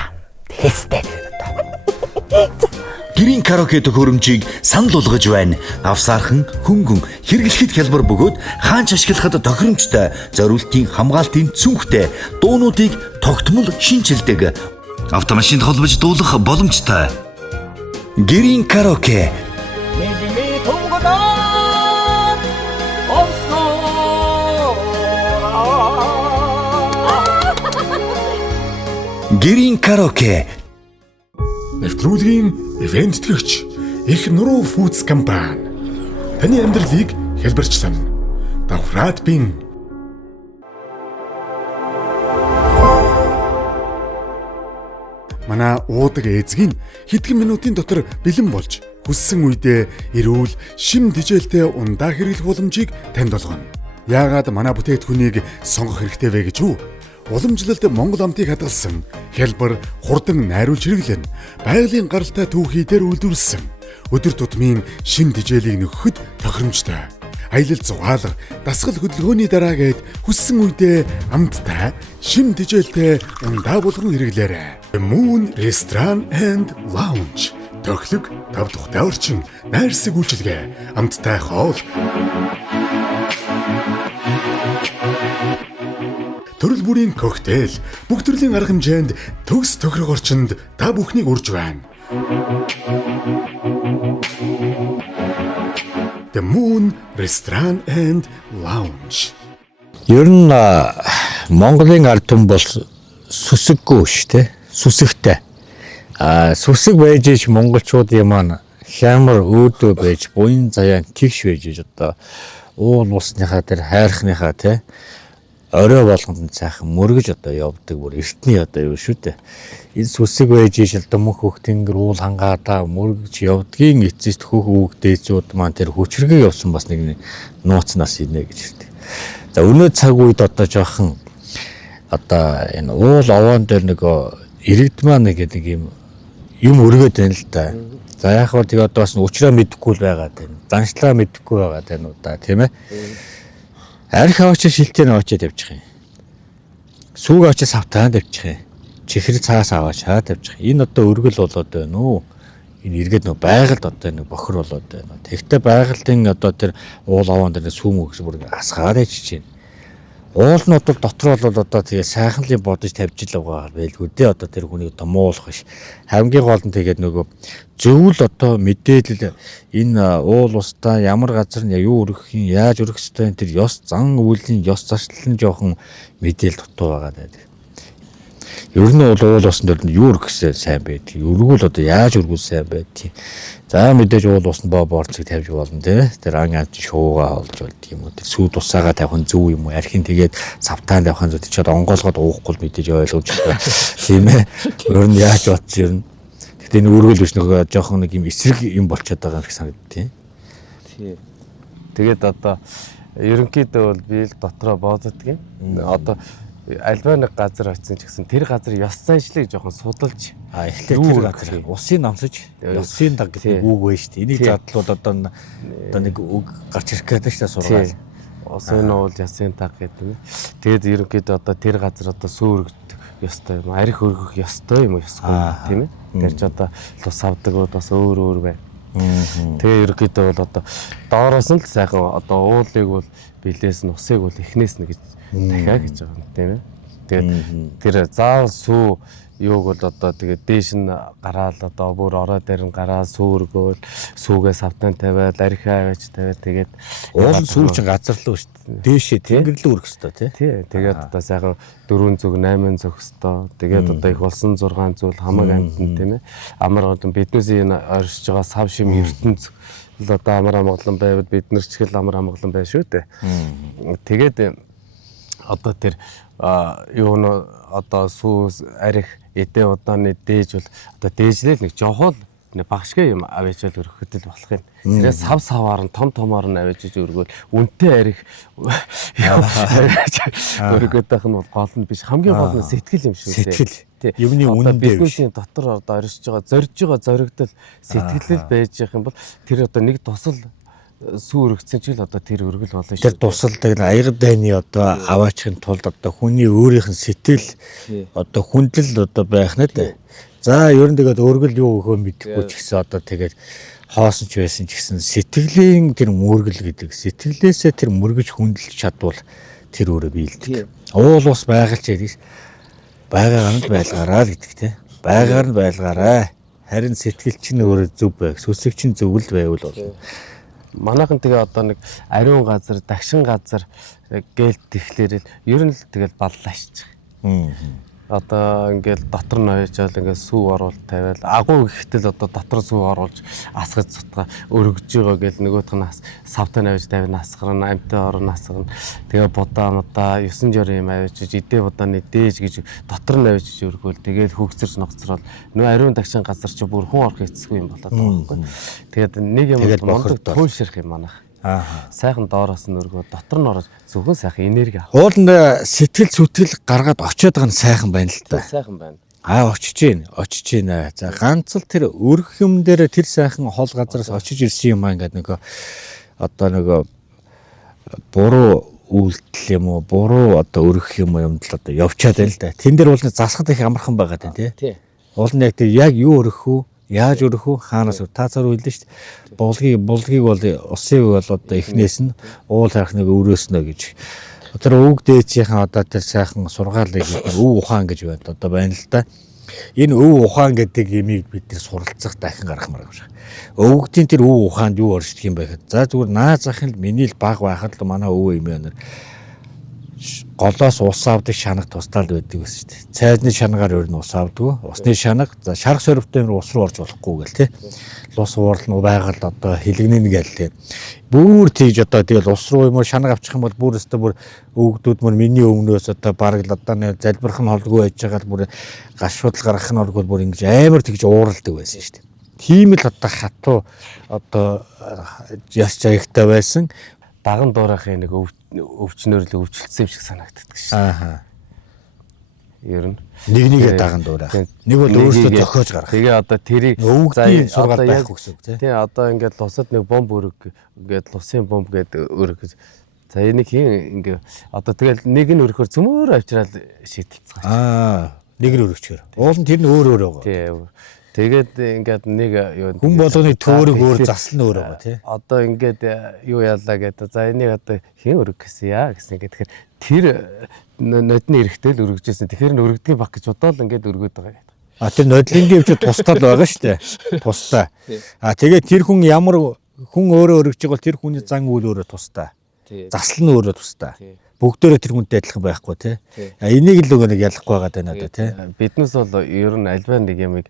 Тэстэй одоо. Гэрийн караоке төхөөрөмжийг санал болгож байна. Авсаархан, хөнгөн, хэрэглэхэд хялбар бөгөөд хаанч ашиглахад тохиромжтой, зориултын хамгаалтын цүнхтэй дуунуудыг тогтмол шинжилдэг. Автомашинд холбож дуулах боломжтой. Гэрийн караоке. Гэрийн караоке. Нэвтрүүлгийн ивент төлөгч их нуруу фудс компани. Таны амьдралыг хэлбэрчлэн давхраад бин. Манай уудаг эзэг нь хэдхэн минутын дотор бэлэн болж хүссэн үедээ эрүүл шим тэжээлтэй ундаа хэрэглэх боломжийг танд олгоно. Яагаад манай бүтээгдэхүүнийг сонгох хэрэгтэй вэ гэж үү? Уламжлалт Монгол амтыг хадгалсан, хялбар, хурдан найруулж хэрэглэн, байгалийн гаралтай түүхий дээр үйлдвэрлэсэн. Өдөр тутмын шин тэжээлийг нөхөхөд тохиромжтой. Аялал зугаалга, дасгал хөдөлгөөний дараа гээд хүссэн үедээ амттай, шин тэжээлтэй ундаа болгон хэрэглээрэй. Moon Restaurant and Lounge. Төглөг, тав тухтай орчин, найрсаг үйлчилгээ, амттай хоол. Төрөл бүрийн коктейл, бүх төрлийн арга хэмжээнд төгс тохирох орчинд та бүхнийг урьж байна. The Moon Restaurant and Lounge. Ер нь Монголын ард түмэн бол сүсэггүй шүү дээ. Сүсэгтэй. Сүсэг байж ич монголчуудын маань хямар өөдөө байж буян заяан тэгш байж одоо уул усныхаа тэр хайрхныхаа тий орой болгонд сайхан мөргөж одоо явдаг бүр эртний одоо юу шүү дээ. Энэ сүсэг байж ижил дэмх хөх тэнгэр уул хангаатаа мөргөж явдгийн эцэст хөх үгдээчүүд маань тэр хүчргээ явсан бас нэг нууцнаас инэ гэж хэлдэг. За өнөө цаг үед одоо жоохон одоо энэ уул овоон дээр нэг иргэдмаа нэг юм өргөд байна л да. За яг хөө тэгээ одоо бас учраа мэдэхгүй л байгаа тань. Заншлаа мэдэхгүй байгаа тань удаа тийм ээ. Арх аваач шилтээ аваачаад явчих юм. Сүүг аваач савтаанд явчих юм. Чихэр цаас аваачаад явчих. Энэ одоо өргөл болоод байна уу? Энэ эргээд нөө байгальд одоо нэг бохир болоод байна. Тэгтээ байгальдын одоо тэр уул овоон дээр сүүм өгс бүр асгаад ячиж байна. Уул нь бол дотор бол одоо тэгээ сайханлын бодож тавьж л байгаа байлгүй дээ. Одоо тэр хүний одоо муулах ш. Хамгийн гол нь тэгээд нөгөө зөвл одоо мэдээлэл энэ уул устаа ямар газар нь юу өргөх юм, яаж өргөх ёстой тэр ёс зан үйлийн ёс зарчлал нь жоохон мэдээл дутуу байгаа даа. Ер нь бол уул усан дээр нь юу өргөхсэй сайн байдаг. Өргөл одоо яаж өргүүл сайн байдаг. За мэдээж уул усанд борцыг тавьж болно тий. Тэр ан ан шуугаа олж болд юм уу. Тэр сүү тусаагаа тавих нь зөв юм уу. Архин тэгээд савтаан тавих нь зөв ч онгоолгоод уухгүй мэдээж ойлгож байна. Тийм ээ. Ер нь яаж бодчих юм. Гэтэ энэ өргөл биш нөгөө жоохон нэг юм эсрэг юм болчиход байгаа юм шиг санагдав тий. Тий. Тэгээд одоо ерөнхийдөө бол би л дотроо бооддгийн. Одоо альва нэг газар очисон ч гэсэн тэр газар ёс заншлыг жоохон судалж эхлээд тэр газар усын намсаж ёсын даг гэдэг үг байна шүү дээ. Энийг задлууд одоо нэг үг гарч ирэх гэдэг шүү дээ сургаал. Усын уул ёсын даг гэдэг. Тэгээд ерөнхийдөө одоо тэр газар одоо сүүргэх ёстой юм. Арх өргөх ёстой юм ёсгүй тийм ээ. Тэр ч одоо лус авдаг бас өөр байна. Тэгээ ерөнхийдөө бол одоо доороос нь л сайхан одоо уулыг бол билээс нь усыг бол эхнээс нь гэж дахиа гэж байгаа юм тийм ээ. Тэгээд тэр заавал сүү юуг бол одоо тэгээд дээш нь гараал одоо бүр ороо дээр нь гараа сүүргөөл сүүгээ савтан тавиад архиа аваач тавиад тэгээд уул сүүч газар л шүү дээ. Дээшээ тэнгэр л өргөх ёстой тий. Тэгээд одоо сайхан 4 зүг 8 зүг ёстой. Тэгээд одоо их болсон 6 зүйл хамаг амтэн тийм ээ. Амар одоо биднээсээ энэ оршиж байгаа сав шим ертөнц л одоо амар амгалан байвал бид нар ч хэл амар амгалан байна шүү дээ. Тэгээд одоо тэр юу н одоо сүүс арх эдээ удааны дээж бол одоо дээжлэл нэг жохол нэг багшгүй юм аваачаад өргөхөд л болох юм. Тэрээс сав саваар нь том томоор нь аваачиж өргөөл үнтэй арх өргөд байх нь бол гол нь биш. Хамгийн гол нь сэтгэл юм шүү дээ. Сэтгэл. Юмны үнэндээ бизнесийн дотор одоо оршиж байгаа зорж байгаа зоригдол сэтгэлэл байж явах юм бол тэр одоо нэг тусал сүү өргөцсөн ч л одоо тэр өргөл болно шүү. Тэр тусалдаг аяга дайны одоо аваачихын тулд одоо хүний өөрийнх нь сэтгэл одоо хүндлэл одоо байх нь дээ. За ер нь тэгээд өргөл юу өгөө мэдэхгүй ч гэсэн одоо тэгээд хоосон ч байсан ч гэсэн сэтгэлийн тэр мөргөл гэдэг сэтгэлээсээ тэр мөргөж хүндэлж чадвал тэр өөрөө биелдэг. Уул ус байгаль ч гэдэг байгаагаар нь байлгаараа гэдэг те. Байгаагаар нь байлгаараа. Харин сэтгэл чинь өөрөө зөв байг. Сүсэг чинь зөвл байвал болно. Манайхан тэгээ одоо нэг ариун газар, дагшин газар гэлт тэгэхээр ер нь л тэгэл баллаашчих. Одоо ингээл дотор нь оёочаал ингээл сүү оруулалт тавиал агуу гэхтэл одоо дотор сүү оруулж асгаж сутгаа өргөж байгаа гэл нөгөөх нь савтаа навж тавина асгарна амтай орно асгарна тэгээ будаа мудаа 9 жор юм авчиж идээ будааны дээж гэж дотор нь авчиж өргөөл тэгээд хөгцөрч ногцрол нөө ариун дагшин газар чи бүр хүн орох эцгүй юм болоод байгаа байхгүй. Тэгээд нэг юм мондог туйлширх юм манайх. Сайхан доороос нь өргөө дотор нь орож зөвхөн сайхан энерги авах. Ууланд сэтгэл зүтгэл гаргаад очиод байгаа нь сайхан байна л да. Сайхан байна. Очиж гин. За ганц л тэр өргөх юм дээр тэр сайхан хол газараас очиж ирсэн юм аа ингээд нөгөө одоо нөгөө буруу үйлдэл юм уу буруу одоо өргөх юм л одоо явчаад байна л да. Тэн дээр бол засахад их амархан байгаа тань тий. Ууланд яг тэр яг юу өргөх үү? Яаж өрөх үү? Хаанаас таацаар үйлдэн шүү дээ. Булгийг бол усыг бол одоо эхнээс нь уул харах нэг өрөөснө гэж. Тэр өвөг дээчийнхэн одоо тэр сайхан сургаалыг өв ухаан гэж байна. Одоо байна л да. Энэ өв ухаан гэдэг имийг бид нар суралцах дахин гаргамаар байна. Өвөгдийн тэр өв ухаанд юу оршдог юм бэ гэхэд за зүгээр нааз ахын миний л баг байхад л манай өвөө юм байна. голоос ус авдаг шанаг тусдаа л байдаг гэсэн шүү дээ. Цайзны шанагаар ер нь ус авдаг. Усны шанаг за шарх сорвтой ус руу орж болохгүй гэл тий. Лус уурлал байгаль одоо хилэгнэн гээл тий. Бүр тийж одоо тэгэл ус руу юм уу шанаг авчих юм бол бүр өстө бүр өвгдүүд мөр миний өмнөөс одоо бараг л одоо нэг залбирах нь холгүй байж байгаа л бүр гашуудлал гаргах нь оргол бүр ингэж амар тэгж ууралдаг байсан шүү дээ. Тийм л одоо хатуу одоо яс жаягтай байсан. Даган дуурайхын нэг өвчнөр л өвчлөлтсөн юм шиг санагддаг шээ. Ааха. Ер нь Нэгнийгээ даган дуурайх. Нэг бол өөрсдөө зохиож гаргах. Тэгээ одоо тэрийг өвгдийн сургаал байхгүй гэсэн үг тий. Одоо ингээд лусад нэг бомб өрг ингээд лусын бомб гэдэг өрг. За энийг хин ингээ одоо тэгэл нэг нь өргөхөр цөмөр авчраад шийдэлцгааж. Нэг нь өргөчгөр. Уул нь тэр нь өөр байгаа. Тий. Тэгээд ингээд нэг юу хүн болгоны төөрөг өөр засал нь өөр байгаа тий. Одоо ингээд юу яалаа гэдэг. За энийг одоо хэн өргөх гэсэн яа гэсэн ингээд тэгэхээр тэр нодны эрэхтэй л өргөжсэн. Тэгэхээр нь өргөдгийг баг гэж бодоол ингээд өргөд байгаа гэдэг. Тэр нодлингийн өвч тусдал байгаа шүү дээ. Тусдаа. Тэгээд тэр хүн ямар хүн өөрөө өргөж байгаа бол тэр хүний зан үйл өөрөө тусдаа. Засал нь өөрөө тусдаа. Бүгдээрээ тэр хүнтэй адилхан байхгүй тий. Энийг л нөгөө нэг ялахгүй байгаа даа надад тий. Биднес бол ер нь альва нэг юмыг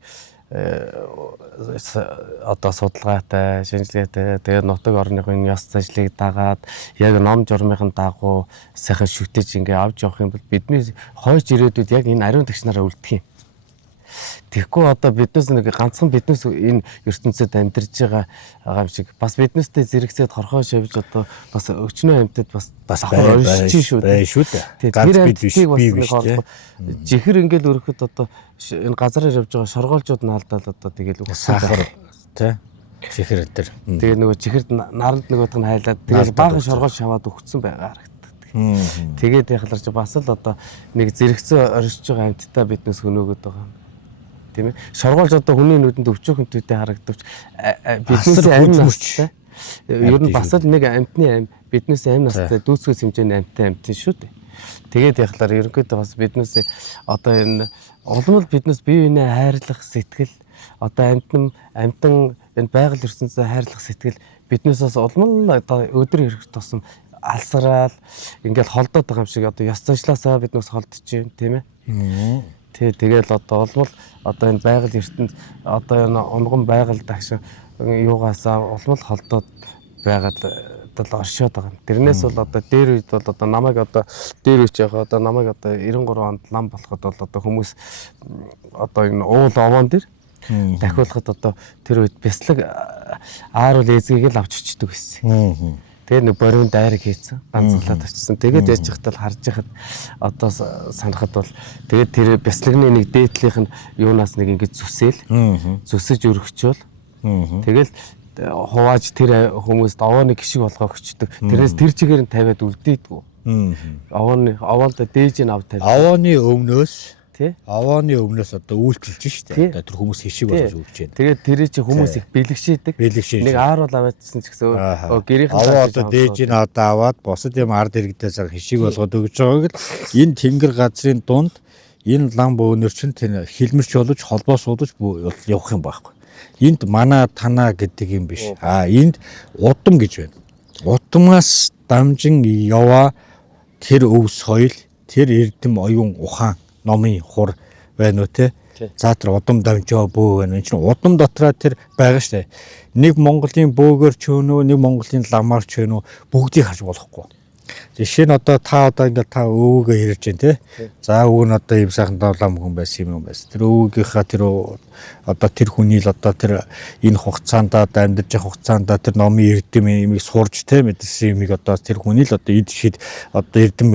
одоо судалгаатай, шинжилгээтэй тэгээд нутаг орныхын ёс заншлыг дагаад яг ном журмын дагуу сайхан шүтэж ингээ авч явах юм бол бидний хойч ирээдүйд яг энэ ариун тагч нараа үлдэх юм. Тэгэхгүй одоо биднес нэг ганцхан биднес энэ ертөнцид амьдарч байгаа юм шиг бас биднестэй зэрэгцээд хорхоо шивж одоо бас өчнөө амьтад бас оршиж шүү дээ. Шүү дээ. Ганц бид биш би биш тийм. Жихэр ингээл өрөхөд одоо энэ газараар явж байгаа шоргоолжууд нь алдаал одоо тэгэл сахар тий. Жихэр дээр. Тэгээ нөгөө жихэрд наранд нөгөөдг нь хайлаад тэгэл баахан шоргоол шаваад өгцөн байгаа харагддаг. Тэгээд яхаларч бас л одоо нэг зэрэгцээ оршиж байгаа амьтдаа биднес хөнөөгöd байгаа юм. Тийм ээ. Шоргоолж одоо хүний нүдэнд өвчөөх хүнтэй харагдавч биднээс амин настай. Ер нь бас л нэг амьтны амь биднээс амин настай дүүцгээс хэмжээний амьтан амьтан шүү дээ. Тэгээд яхалаар ерөнхийдөө бас биднээс одоо энэ улам л биднээс бие биенээ хайрлах сэтгэл одоо амьтан энэ байгаль ертөнцөө хайрлах сэтгэл биднээс бас улам л одоо өдөр ирэх тусам алсраал ингээл холдоод байгаа юм шиг одоо ёс заншлаасаа биднээс холдож байна тийм ээ. Тэгэл одоо олмол одоо энэ байгаль ертөнд одоо энэ унган байгаль дагш юугаасаа улмал холдоод байгаад л оршоод байгаа юм. Тэрнээс бол одоо дээр үед бол одоо намайг одоо дээр үеч яг одоо намайг одоо 93 онд лам болоход бол одоо хүмүүс одоо энэ уул овоон дээр дахиулахад одоо тэр үед бяцлаг ааруул эзгийг л авч очдөг гэсэн. Тэгээ нэг борин дайраг хийцэн ганцлаад очсон. Тэгээд яаж яхад л харж яхад одоо санахад бол тэгээд тэр бяцлагны нэг дээдлийнх нь юунаас нэг ингэж зүсэж өргөчөөл. Тэгэл хувааж тэр хүмүүст овооны гişиг болгоо өчтдөг. Тэрнээс тэр чигээр нь тавиад үлдээдгүү. Овоонд дээж нь ав тавь. Овооны өмнөөс овооны өмнөөс одоо үйлчилж штэ. Одоо тэр хүмүүс хишиг болгож өгч байна. Тэгээд тэр чи хүмүүс их бэлгшээдэг. Нэг ааруул аваадсан ч гэсэн гэрийнх нь аваа одоо дээж нь одоо аваад босод юм ард иргэдээс хишиг болгоод өгж байгааг л энэ тэнгэр газрын дунд энэ лам бөөнөр чинь тэр хилмэрч болж холбоос уудаж явах юм байхгүй. Энд мана тана гэдэг юм биш. Энд удам гэж байна. Удамаас дамжин яваа тэр өв соёл, тэр эрдэм оюун ухаан номын хур байна уу те. За тэр удам дамжаа бөө байна. Энэ чинь удам дотроо тэр байгаа штэ. Нэг Монголын бөөгөр ч өнөө, нэг Монголын ламаар ч өнөө бүгдийг харж болохгүй. Жишээ нь одоо та ингээд та өвгөө хэрж байна те. За өвг нь одоо юм сайхан лам хүн байсан юм байсан. Тэр өвгийнхаа тэр одоо тэр хүний л одоо тэр энэ хугацаанд амьдарч явах хугацаанд тэр номын эрдэм юмыг сурж те мэдсэн юмыг одоо тэр хүний л одоо эд шид одоо эрдэм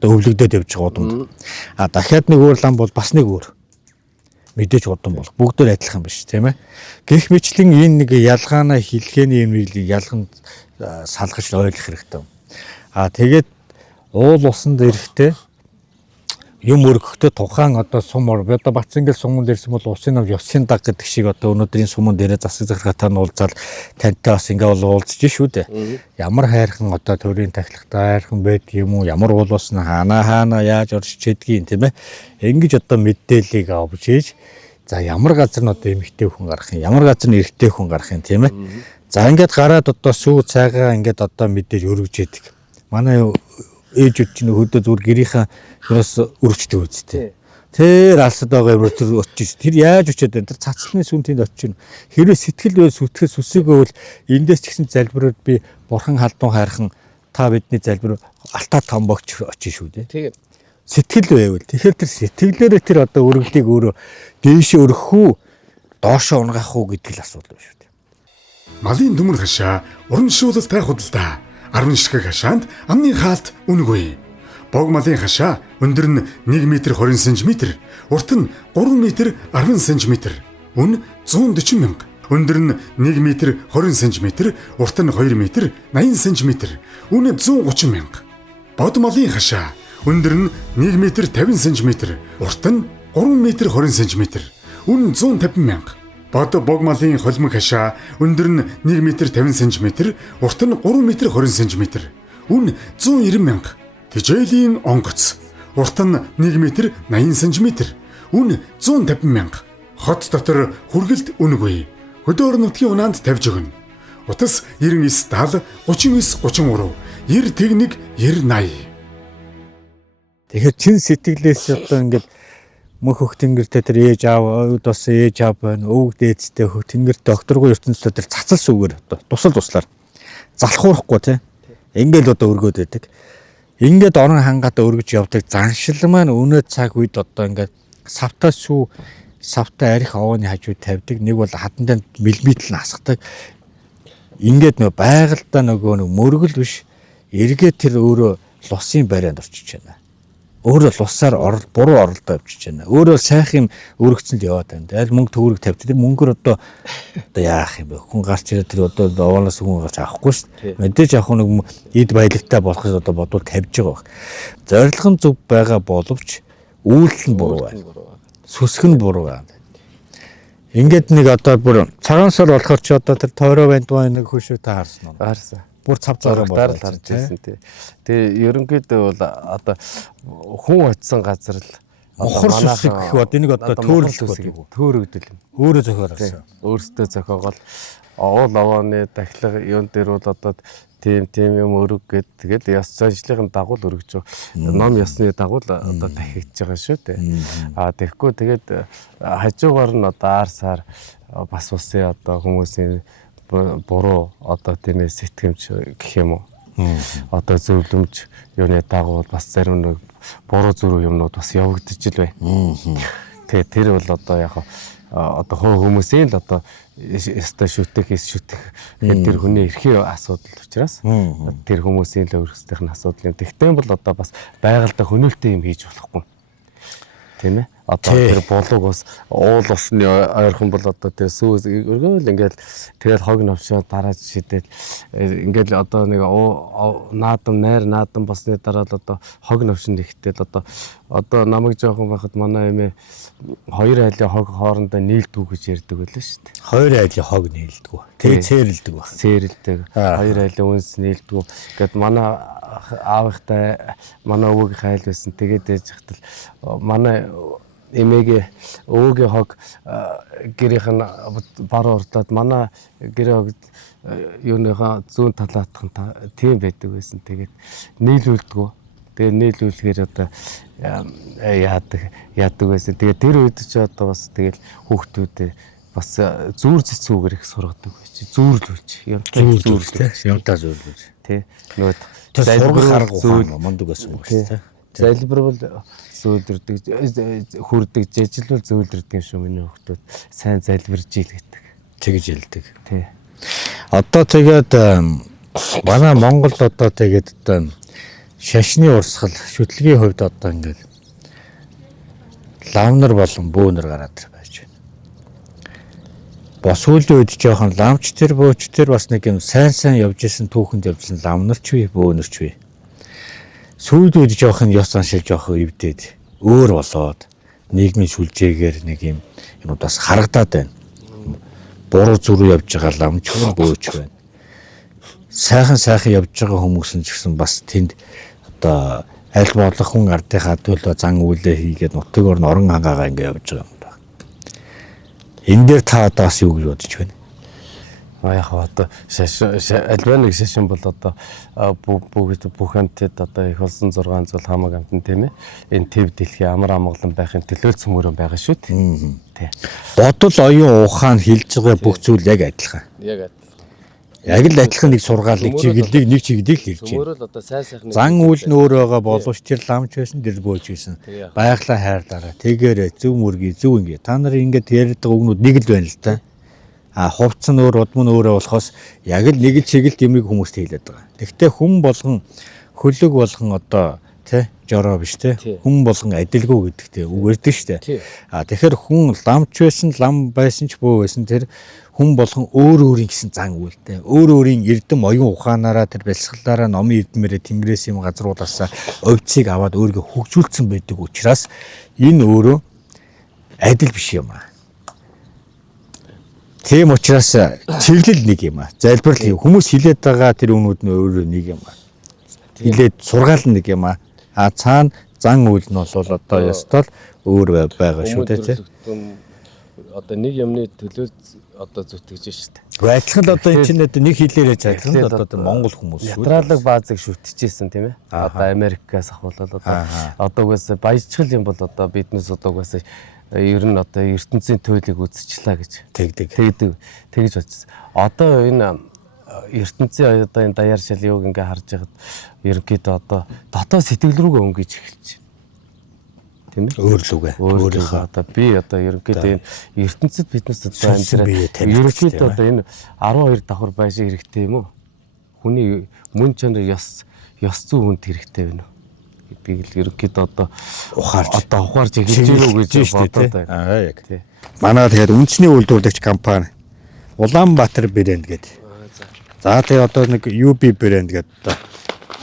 өвлөгдөд явж байгаа удамд. Дахиад нэг өөр лам бол бас нэг өөр. Мэдээж удам бол бүгдээр адилхан биш тийм ээ. Гэх мэтлэн энэ нэг ялгаанаа хэлхээний юмыг ялган салгаж ойлгох хэрэгтэй. Тэгээд уул усанд ирэхдээ юм өргөхдөө тухайн одоо сумор одоо бац ингээл суманд ирсэн бол усын нам ёсын даг гэдэг шиг одоо өнөөдрийн суманд ирээ засаг захиргаатаа нь уулзаад тантай бас ингээ бол уулзж шүү дээ. Ямар хайрхан одоо төрийн тахилгатай хайрхан байд юм уу? Ямар уул ус нь хаана яаж оршиж чадгийг тийм ээ. Ингэж одоо мэдээллийг авч ийж за ямар газар нь одоо эмэгтэй хүн гарах юм, ямар газар нь эрэгтэй хүн гарах юм тийм ээ. За ингээд гараад одоо сүү цайгаа ингээд одоо мэдээж өргөж яадаг. Манай ээжүүд чинь хөдөө зүгээр гэрийнхаа юус өрөвчтэй үзтээ. Тэр алсад байгаа юм тэр очиж тэр яаж очиод байна? Тэр цацлын сүн тэнд очиж. Хэрвээ сэтгэл байл сүтгэл сүсээгөө бол эндээс ч гэсэн залбирууд би бурхан халдун хайрхан та бидний залбир алтаа том богч очиж шүү дээ. Тэгээд Сэтгэл байвал тэгэхээр тэр сэтгэлээрээ тэр одоо өргөлийг өөрөө дээшээ өргөх үү, доошоо унгах уу гэдэг л асуудал байна шүү дээ. Малын төмөр хашаа уран шуулалтай худалдаа 10 ширхэг хашаанд амны хаалт үнэгүй. Бог малын хашаа өндөр нь 1 м 20 см, урт нь 3 м 10 см, үн 140 мянга. Өндөр нь 1 м 20 см, урт нь 2 м 80 см, үн 130 мянга. Бод малын хашаа өндөр нь 1 м 50 см, урт нь 3 м 20 см, үн 150 мянга. Бод бог малын холимог хашаа өндөр нь 1 м 50 см, урт нь 3 м 20 см, үн 190 мянга. Тэжээлийн онгоц урт нь 1 м 80 см, үн 150 мянга. Хот дотор хүргэлт үнэгүй. Хөдөөр нутгийн унаанд тавьж өгнө. Утас 99 70 39 33 90 техник 90 80. Тэгэхээр чин сэтгэлээс одоо ингээд мөнх хөх тэнгэртэй тэр ээж аав өвд бас ээж аав байна. Өвөг дээдстэй хөх тэнгэр докторгүй ертөнцийн тэр цацал сүгээр одоо туслаар залхуурахгүй тий. Ингээд одоо өргөд байдаг. Ингээд орон хангаатаа өргөж явдаг заншил маань өнөө цаг үед одоо ингээд савтаа сүү савтаа арих овооны хажууд тавьдаг. Нэг бол хатантаа мэлмитл насгадаг. Ингээд нөө байгальдаа нөгөө мөргөл биш эргээд тэр өөрөө лусын барианд орчиж байна. Өөрөө лусаар буруу оролдоо явж байна. Өөрөө сайхан юм өргөцөнд яваад байна. Аль мөнгө төгрөг тавьдаг. Тэр мөнгөөр одоо яах юм бэ? Хүн гарч ирээд тэр одоо овоноос хүн гарч авахгүй шүү дээ. Мэдээж яг нэг эд баялагтай болох гэж одоо бодвол тавьж байгаа баг. Зорилго нь зөв байгаа боловч үйлдэл нь буруу байна. Сүсг нь буруу байна. Ингээд нэг одоо бүр цагаан сар болохоор чи одоо тэр тойроо бандваа нэг хөшөө та харсан уу? Харсан. Бүр цавцаараа Дараа л харж байсан тий. Тэгээ ерөнхийдөө бол одоо хүн очисон газар л мохор сүсэг гэх бод энийг одоо төөрөгдөл юм. Өөрөө зохиолсон. Өөртөө зохиогол уул овооны дахилга юун дээр бол одоо тийм юм өрөг гэд тэгэл яс заншлын дагуу л өргөж байгаа. Ном ясны дагуу л одоо дахигдж байгаа шүү дээ. Тэгэхгүй тэгээд хажуугаар нь одоо аар сар бас усын одоо хүмүүсийн буруу одоо тийм сэтгэмж гэх юм уу. Одоо зөвлөмж юуны дагуу бас зарим нэг буруу зүрх юмнууд бас явагдаж л бай. Тэгээ тэр бол одоо яг одоо хүмүүсийн л одоо яста шүтэх тэр хүний эрхийн асуудал учраас тэр хүмүүсийн л өөрсдийнх нь асуудал юм. Тэгтээ бол одоо бас байгальдаа хөнөөлтөй юм хийж болохгүй. Тийм ээ. Одоо тэр булуг бас уул усны ойрхон бол одоо тэр сүүс өргөөл ингээл тэгэл хог навшаа дарааж шидээл ингээл одоо нэг найр наадам басны дараа л одоо хог навшин ихтэл одоо намайг жоохон байхад манай эмээ хоёр айлын хог хоорондоо нийлдүү гэж ярьдаг байлаа шүү дээ. Хоёр айлын хог нийлдэггүй. Тэгээ цээрэлдэг баг. Цээрэлдэг. Хоёр айлын үнс нийлдэггүй. Гэт манай аавынхтай манай өвөгийн хайл байсан. Тэгээд ээж хатал манай эмээගේ өвөгийн хог гэрийнх нь баруун урдаад манай гэрээ хог юуныхаа зүүн талаатхан тийм байдаг байсан. Тэгээд нийлүүлдэггүй. Тэгээд нийлүүлэхээр одоо яадаг байсан. Тэгээд тэр үед ч одоо бас тэгэл хүүхдүүдээ бас зүүр цэцүүгээр их сургадаг байж. Зүүрлүүлж. Явдаа зүүрлүүлж. Тэ. Нөгөө залбирах арга мундаг байсан юм шүү дээ. Залбирвал зөөлрдөг хүрдэг жижилвэл зөөлрдөг юм шүү миний хүүхдүүд сайн залбирж ийл гэдэг. Тэгж хэлдэг. Тий. Одоо тэгээд манай Монгол одоо тэгээд одоо шашны урсгал шүтлгийн хувьд одоо ингээд лавнар болон бөөнөр гараад байж байна. Бос үеийн үед жоохон ламч тэр бөөч тэр бас нэг юм сайн явж исэн түүхэнд явжсан лавнарч бий бөөнөрч бий. Сүүлд үед жоохон ёс заншил жоохон өвдөд өөр болоод нийгмийн сүлжээгээр нэг юм бас харагдаад байна. Буруу зүрх явж байгаа ламч бөөч байна. Сайхан явж байгаа хүмүүс нь ч гэсэн бас тэнд одоо аль болох хүн ардынхаа төлөө зан үйлээ хийгээд нутаг орн орон хангаагаа ингэ явж байгаа юм байна. Энэ дээр та одоо бас юу гэж бодож байна? Яг одоо альва нэг шашин бол одоо бүх хамтд одоо их болсон 600 хамаг амтан тийм ээ. Энэ төв дэлхийн амар амгалан байхын төлөөлсөн мөрөн байгаа шүү дээ. Тий. Бодол оюун ухаан хэлж байгаа бүх зүйл яг адилхан. Яг Яг л адилхан нэг сургаалыг чиглэлийг нэг чиглэлийг л ирж байна. Зөвхөн л одоо сайн сайхан Зан үйл нь өөрөө байгаа боловч тэр ламч байсан, тэр бөөж байсан. Байглаа хайрлаарай. Тэгээрээ зөв мөргий, зөв ингээ. Та нар ингээд яриад байгаа үгнүүд нэг л байна л да. Хувцс нь өөр, удам нь өөрөө болохоос яг л нэг л чиглэлд юмыг хүмүүст хэлээд байгаа. Тэгвэл хүн болгон хөлөг болгон одоо тий жороо биш тий хүн болгон адилгүй гэдэгтэй үг өрдөг штэ. Тэгэхээр хүн ламч байсан, лам байсан ч бөө байсан тэр хүн болгон өөр өөрийн гэсэн зан үйлтэй. Өөр өөрийн эрдэм оюун ухаанаараа тэр бэлсгэлээрээ номын эрдмээрээ тэнгэрээс юм газруудаасаа овцыг аваад өөрийгөө хөгжүүлсэн байдаг учраас энэ өөрөө адил биш юм аа. Тийм учраас чиглэл нэг юм аа. Залбирал хүмүүс хилээд байгаа тэр үнүүд нь өөрөө нэг юм аа. Хилээд сургаал нэг юм аа. Цаана зан үйл нь бол одоо ёстол өөр байгаа шүү дээ тий. Одоо нэг юмны төлөө одоо зүтгэж штэ. Адилхан л одоо энэ чинь нэг хэлээрээ адилхан л одоо Монгол хүмүүс шүү. Ятралаг баазыг шүтчихсэн тийм ээ. Одоо Америкаас ахвал одоо угаас баяжчгал юм бол одоо биднес одоо угаас ер нь одоо ертөнцийн туйлыг үзчихлаа гэж тэгдэг тэгж бодсон. Одоо энэ ертөнцийн одоо энэ даяар шал юуг ингээ харж байхад ерөнхийдөө одоо дотоод сэтгэл рүүгээ өнгөж эхэлж байна. Тийм ээ. Өөрийнхөө одоо би одоо ерөнхийдөө энэ ертөнцид биднес одоо амьдраад ерөнхийдөө одоо энэ 12 давхар байшин хэрэгтэй юм уу? Хүний мөн чанар ёс зүй хүнд хэрэгтэй байна уу? Би л ерөнхийдөө одоо ухаарч эхэлж байгаа гэж бодоод байна. Яг. Манай тэгээд үндэсний үйлдвэрлэгч компани Улаанбаатар брэнд гэдэг. За тэгээд одоо нэг UB брэнд гэдэг одоо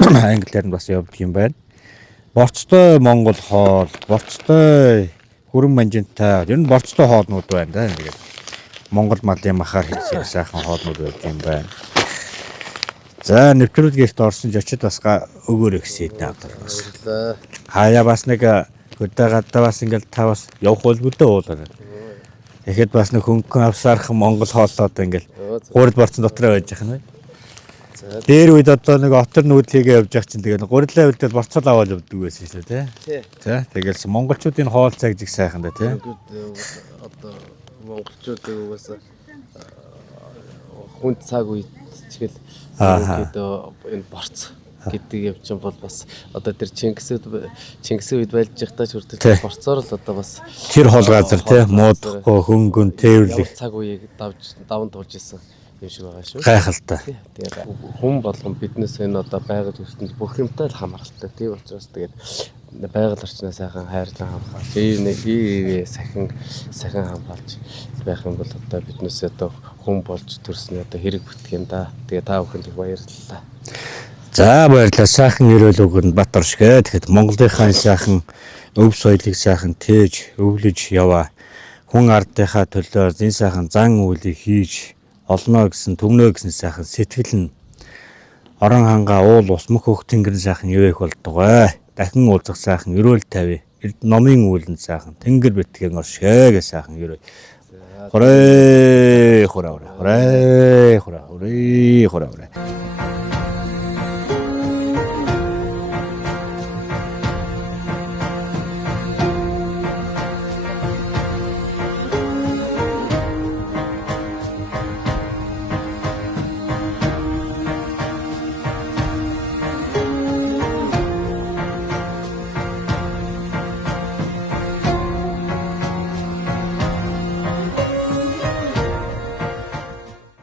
англиар нь бас явдаг юм байна. Борцтой Монгол хоол, борцтой хүрэн манжинтай, ер нь борцтой хоолнууд байна да. Тэгээд Монгол малын махаар хийсэн сайхан хоолнууд байдаг юм байна. За нэвтрүүлгээс орсон ч очид бас өгөөрэй гэсэн надад бас. Хаяа бас нэг хөдөө бас ингээл та бас явах болбудээ уулаа. Тэгэхэд бас нэг хөнгөн авсаархан Монгол хооллоод ингээл 3 борцон дотроо байж байгаа юм байна. Дээр үед одоо нэг отор нүүдлийгээ явж байгаа чинь тэгээ гурилаа үлдэл борцол аваад явдаг байсан шүү дээ тий. Тэгэлс монголчуудын хоол цаг зэг сайхан да тий. Одоо монголчуудыг угаасаа хүнд цаг үед тэгэл энэ борц гэдэг явж бол бас одоо тэр Чингисийн үед байлж явахдаа ч үрдэж борцоор л одоо бас тэр хоол газар тий муудахгүй хөнгөн тээвэрлэх цаг үеийг даван туулж исэн юм шиг байгаа шүү. Гайхалтай. Тэгээд хүн болгон биднээс энэ одоо байгаль ертөнд бүх юмтай л хамааралтай. Тийм учраас тэгээд байгаль орчноо сайхан хайрлан хамгаалж, сахин хамгаалж байх юм бол одоо биднээс одоо хүн болж төрснө одоо хэрэг бүтэх юм да. Тэгээд та бүхэнд баярлалаа. За баярлалаа. Сайхан өрөөл өгөн бат оршгэ. Тэгэхэд Монголынхаа сайхан өв соёлыг сайхан тээж өвлөж яваа. Хүн ардынхаа төлөө энэ сайхан зан үйлийг хийж олно гэсэн түмнөө гэсэн сайхан сэтгэл нь орон хангаа уул ус мөх хөх тэнгэрэн сайхан юу их болдгоо. Дахин уулзах сайхан өрөөл тавь. Номын үүлэн сайхан тэнгэр битгэн оршгэ гэж сайхан өрөө. Хорой